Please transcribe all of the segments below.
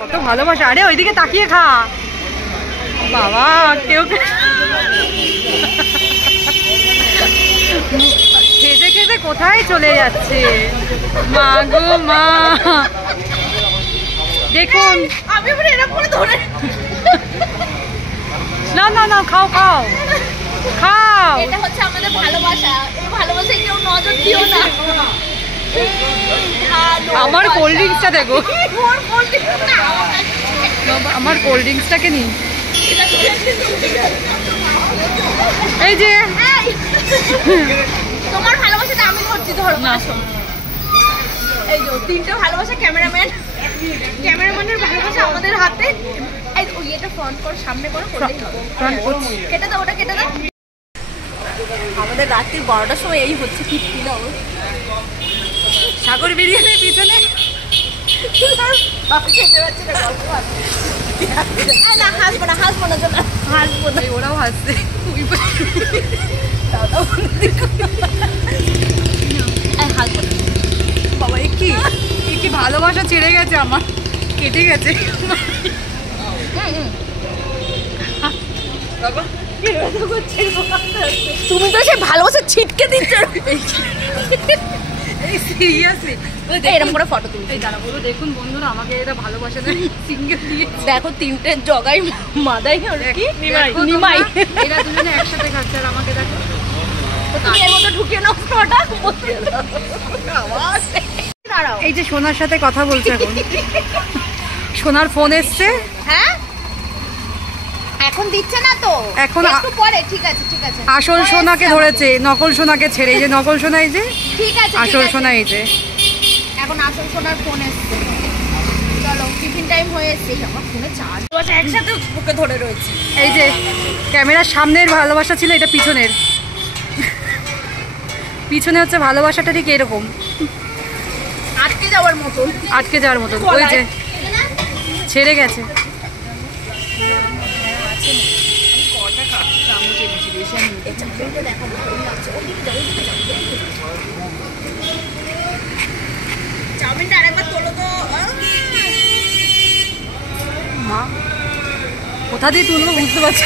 কত ভালোবাসা। আরে ওইদিকে তাকিয়ে খা বাবা, কেউ খেতে খেতে কোথায় চলে যাচ্ছে। মা গো মা, দেখুন না না না, খাও খাও খাও। এটা হচ্ছে আমাদের ভালোবাসা, এই ভালোবাসায় কেউ নজর দিও না। আমার কোল্ড ড্রিঙ্কসটা দেখো, আমার কোল্ড ড্রিঙ্কসটাকে নি। এই যে তোমার ভালোবাসাটা আমি ধরছি, ধরো না। এই যে তিনটে ভালোবাসা, ক্যামেরাম্যানের ভালোবাসা আমাদের হাতে। এই ওই এটা ফ্রন্ট করো, সামনে করো, কেটে দাও, ওটা কেটে দাও। আমাদের রাত্রি 12টার সময় এই হচ্ছে কি দিলাম সাগর বিরিয়ানি পিছনে না, হাসবো না, হাসবো না, হাসবো না। ওরাও হাসছে। হাসবো না বাবা, কি ভালোবাসা ছেড়ে গেছে আমার, কেটে গেছে। তুমি তো সে ভালোবাসা ছিটকে দিচ্ছ। এরকম করে ফটো তুলছি। দেখুন বন্ধুরা, আমাকে এরা ভালোবাসা দেয় সিঙ্গেল দিয়ে। দেখো তিনটে জগাই মাদাই নিমাই, এরা দুজনে একসাথে খাচ্ছে। আর আমাকে দেখো, তুমি এর মধ্যে ঢুকিয়ে নাও ফটোটা। এই যে সোনার সাথে কথা বলছে এখন। সোনার ফোন এসছে। হ্যাঁ, এখন দিচ্ছে না তো, এখন একটু পরে। ঠিক আছে ঠিক আছে। আসল সোনাকে ধরেছে, নকল সোনাকে ছেড়ে। এই যে নকল সোনা, এই যে ঠিক আছে, আসল সোনা এই যে। এখন আসল সোনার ফোন এসছে। চলো, টিফিন টাইম হয়ে এসছে। আমার ফোনে চার্জ আছে, একসাথে বুকে ধরে রয়েছে। এই যে ক্যামেরার সামনের ভালোবাসা ছিল, এটা পিছনের। পিছনে হচ্ছে ভালোবাসাটা ঠিক এরকম, আটকে যাওয়ার মতো, আটকে যাওয়ার মতো। ওই যে ছেড়ে গেছে। চাউমিনটা আরেকবার তোলো তো। মা, কোথা দিয়ে তুলবো বুঝতে পারছি।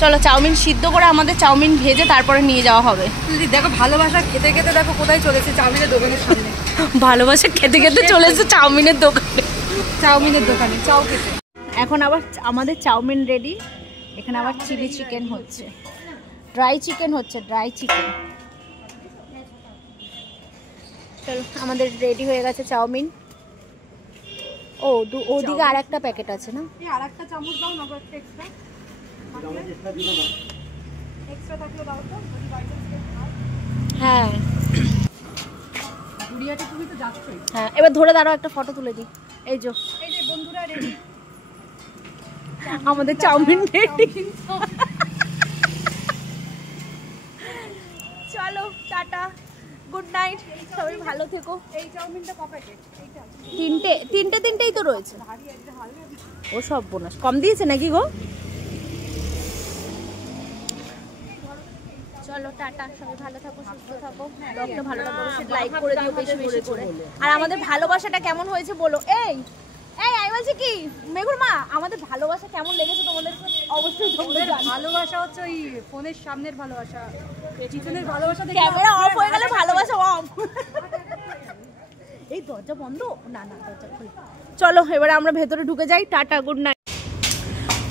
চলো, চাউমিন সিদ্ধ করে আমাদের চাউমিন ভেজে তারপরে নিয়ে যাওয়া হবে। দেখো ভালোবাসা খেতে খেতে দেখো কোথায় চলেছে, চাউমিনের দোকানের সামনে। ভালোবাসা খেতে খেতে চলেছে চাউমিনের দোকানে, চাউমিনের দোকানে চাউ খেতে। এখন আবার আমাদের চাউমিন রেডি। এখানে আবার চিলি চিকেন হচ্ছে, ড্রাই চিকেন হচ্ছে, ড্রাই চিকেন। চলো, আমাদের রেডি হয়ে গেছে চাউমিন। ওদিকে আর একটা প্যাকেট আছে না? আর একটা চামচ দাও না, একটা এক্সট্রা। হ্যাঁ তুমি তো যাচ্ছই। হ্যাঁ, এবার ধরে দাঁড়াও, একটা ফটো তুলে দিই। এই যে বন্ধুরা রেডি, আমাদের চাউমিন রেডি। চলো, টাটা, গুড নাইট, সবাই ভালো থেকো। এই চাউমিনটা ক প্যাকেট? এইটা তিনটেই তো রয়েছে। ও সব বোনাস কম দিয়েছে নাকি গো? চলো, টাটা, সবাই ভালো থাকো, সুস্থ থাকো। ব্লগটা ভালো লাগলে অবশ্যই লাইক করে দিও, বেশি বেশি করে। আর আমাদের ভালোবাসাটা কেমন হয়েছে বলো। এই আমি বলছি কি মেঘুর মা, আমাদের ভালোবাসা কেমন লেগেছে তোমাদের? অবশ্যই তোমাদের ভালোবাসা হচ্ছে ওই ফোনের সামনের ভালোবাসা, পিছনের ভালোবাসা। ক্যামেরা অফ হয়ে গেলে ভালোবাসা অফ। এই দরজা বন্ধ না, দরজা খোলা। চলো, এবারে আমরা ভেতরে ঢুকে যাই। Tata, good night.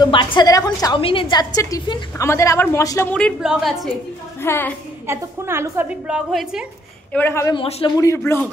তো বাচ্চাদের এখন চাউমিনের যাচ্ছে টিফিন। আমাদের আবার মশলা মুড়ির ব্লগ আছে। হ্যাঁ, এতক্ষণ আলু কাবলির ব্লগ হয়েছে, এবারে হবে মশলা মুড়ির ব্লগ।